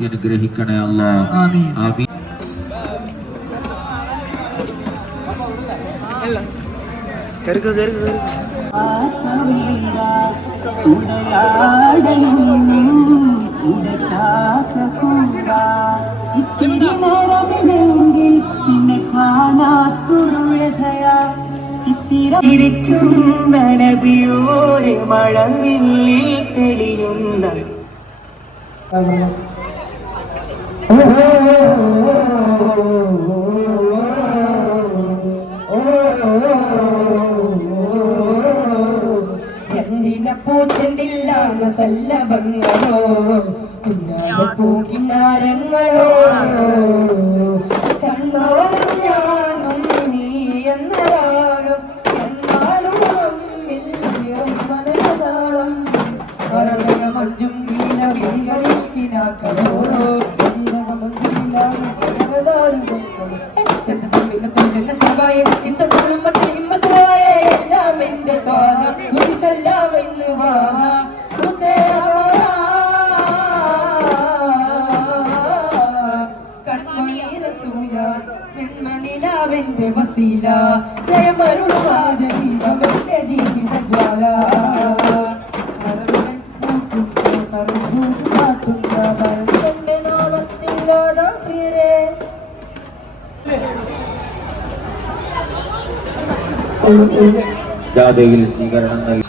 ഉൾപ്പെടുത്തി അനുഗ്രഹിക്കണേ അല്ല ആമീൻ. കയറിക്കോ കയറിക്കോ ഇത്തിരി നിന്നെ കാണാത്തൊരു വ്യഥയാ ചിത്തിരിക്കുന്ന നബിയോരെ മഴവില്ലിൽ തെളിയുന്ന പൂച്ചെണ്ടില്ലാന്ന കണ്ണോ ചിന്തമായ എല്ലാം എന്റെ ത്വാഹം കുറിച്ചെല്ലാം എന്ന് വാഹ നിന്മനിലാവെന്റെ വസീല. ജയമരുളാത ദീപമെന്റെ ജീവിത ജ്വാല. കാട്ടുന്ന ഭരതന്റെ ജാഥയിൽ സ്വീകരണം നൽകി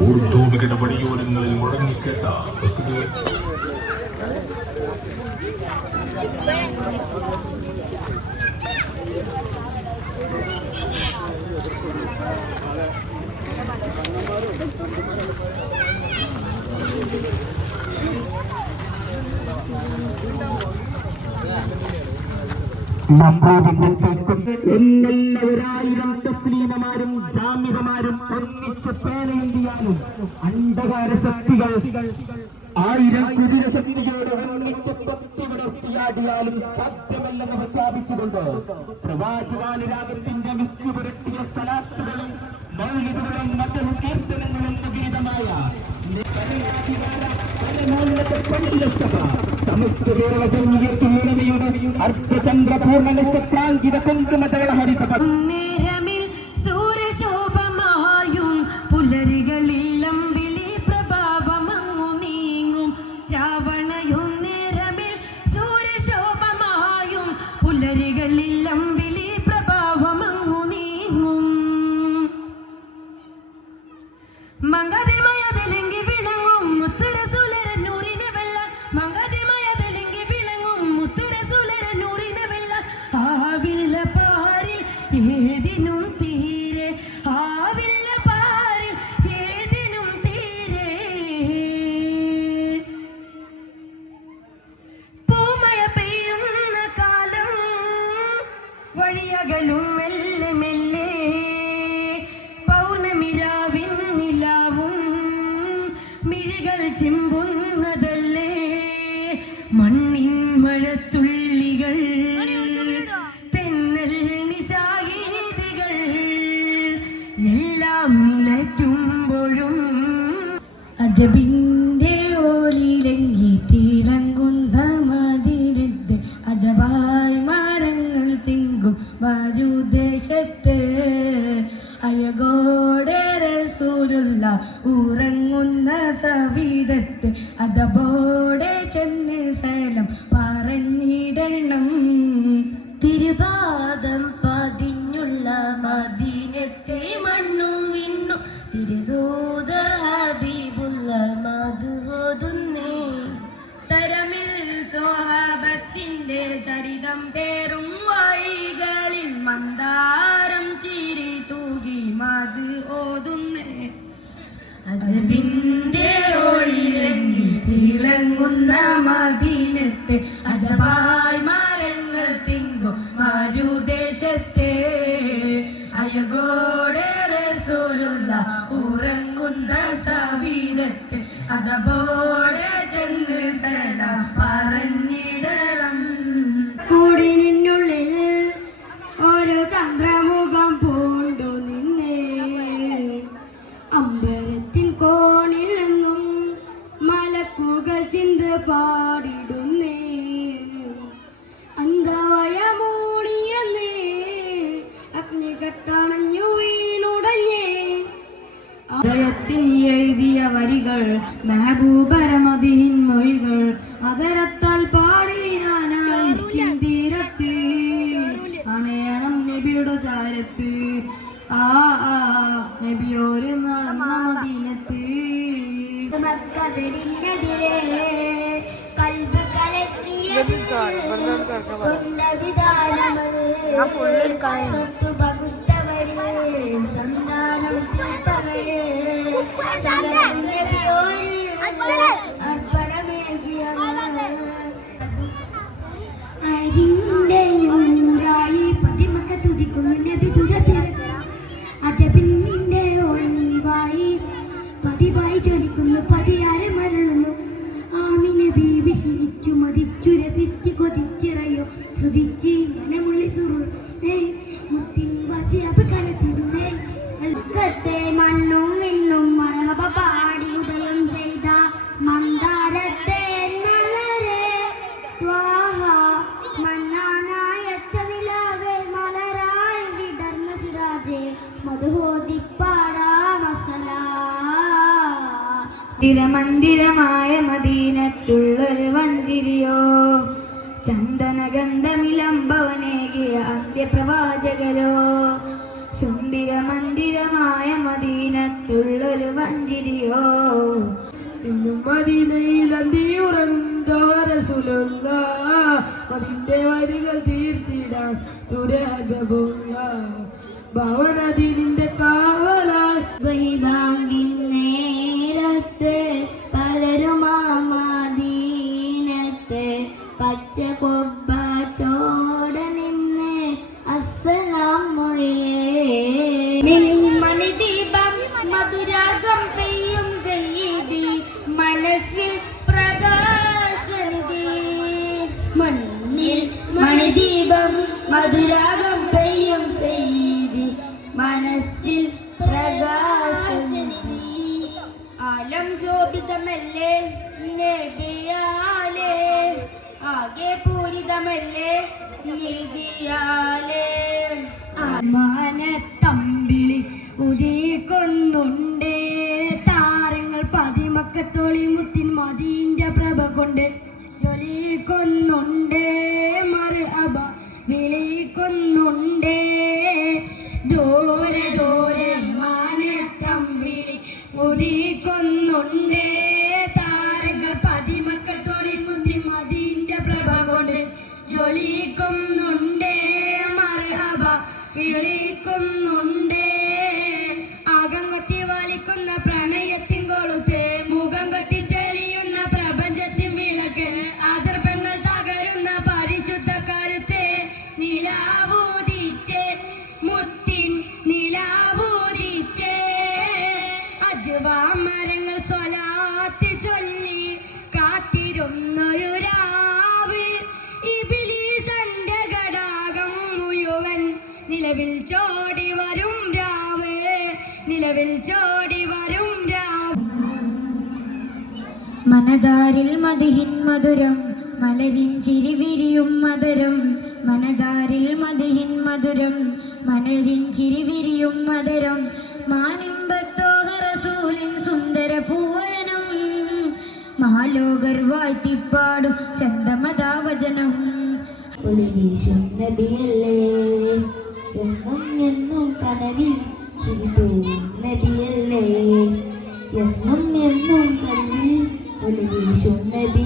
ഊർധ്വവികട വഴിയോരങ്ങളിൽ മുഴങ്ങിക്കേട്ട പ്രകൃതി എന്നെല്ലാവരായിരം തസ്ലീമമാരും ജാമിതമാരും ഒന്നിച്ച് പേനയെന്തിയാലും അന്ധകാര ശക്തികൾ ആയിരം കുതിര ശക്തിയോട് ഒന്നിച്ച് പത്തി വിടർത്തിയാടിയാലും സാധ്യമല്ലെന്ന് പ്രഖ്യാപിച്ചുകൊണ്ട് പ്രവാചകാനുരാഗത്തിന്റെ മിസ്കു പുരട്ടിയ സ്ഥലത്തുകളും മൗലികളും മറ്റു കീർത്തനങ്ങളും വിപരീതമായ സമസ്ത കേരള ജനീയത്തിനുടമയുടെ അർദ്ധചന്ദ്രപൂർണ നക്ഷത്രാങ്കിത കുങ്കുമതള ഹരിത പകലും മെല്ലെ മെല്ലെ പൗർണമിരാവിൻ നിലാവും മിഴികൾ ചിമ്പുന്നതല്ലേ? മണ്ണിൻ മഴത്തുള്ളികൾ തെന്നൽ നിശാഗീതികൾ എല്ലാം നിലയ്ക്കുമ്പോഴും അജബിൻ അതബോടെ ചെന്ന് സലം പറഞ്ഞിടണം. തിരുപാദം പതിഞ്ഞുള്ള മദീനത്തെ മണ്ണും വിണ്ണും. തിരുദൂത ഹബീബുള്ള മധുവോതുന്നേ തരമിൽ സ്വഹാബത്തിന്റെ ചരിതം പേറും വൈകളിൽ മന്ദാരം ചിരി തൂകി മത് ഓതുന്നേ. തിളങ്ങുന്ന മദീനത്തെ അജബായ് മരങ്ങൾ തിങ്കും മാരുദേശത്തെ. അയകോടെ റസൂലുള്ള ഉറങ്ങുന്ന സവീരത്തെ അതപോടെ ചെന്ന് ഹൃദയത്തിൽ എഴുതിയ വരികൾ മെഹബൂബരമതിൻ മൊഴികൾ അതരത്താൽ പാടി ഞാനായി തീരത്ത്. അണയണം നബിയുടെ ചാരത്ത്. ആ ആ നബിയോര് നടന്ന മദീനത്ത്. കലക്കിയത് പകുത്തവര് സന്താനം തീർത്തവര് സകലം നബിയോര് ചന്ദനഗന്ധമിലംബവനേകിയ അന്ത്യപ്രവാചകരോ. സുന്ദര മന്ദിരമായ മദീനത്തുള്ളൊരു വഞ്ചിരിയോ. മദീനയിൽ അന്തിയുറങ്ങുന്ന അതിന്റെ വരികൾ തീർത്തിടാൻ ഭവനദിനിന്റെ മണിദീപം മധുരാഗം പെയ്യും ചെയ്തി മനസ്സിൽ ആലം ശോഭിതമല്ലേ നബിയാലേ ആകെ പൂരിതമല്ലേ നിധിയാലേ അമാനത്തമ്പിളി ഉദിക്കൊന്നുണ്ടേ താരങ്ങൾ പതിമക്കത്തോളി മുത്തിൻ മതിന്റെ പ്രഭ കൊണ്ട് ജൊലിക്കൊന്നുണ്ടേ അബ വിളിക്കുന്നുണ്ടേ. ദൂരെ ദൂരെ വിളി ഉദിക്കുന്നുണ്ടേ. താരങ്ങൾ പതിമക്കത്തോളി മുത്തിൻ മതിന്റെ പ്രഭ കൊണ്ട് ജ്വലിക്കുന്നുണ്ടേ. മർഹബ വിളിക്കുന്നുണ്ടേ. നിലവിൽ വരും നിലവിൽ വരും മനതാരിൽ മതിഹിൻ മധുരം മലരിൻ ചിരിവിരിയും മധുരം. മനതാരിൽ മതിഹിൻ മധുരം മലരിൻ ചിരിവിരിയും മധുരം മാനിമ്പത്തോഹ റസൂലിൻ സുന്ദര പൂവനം മഹാലോകർ വാഴ്ത്തിപ്പാടും ചന്ദമതാവചനം. ഒളിവീശും നബിയല്ലേ എന്നും എന്നും കനവിൽ നബിയല്ലേ ഒളിവീശും നബിയല്ലേ.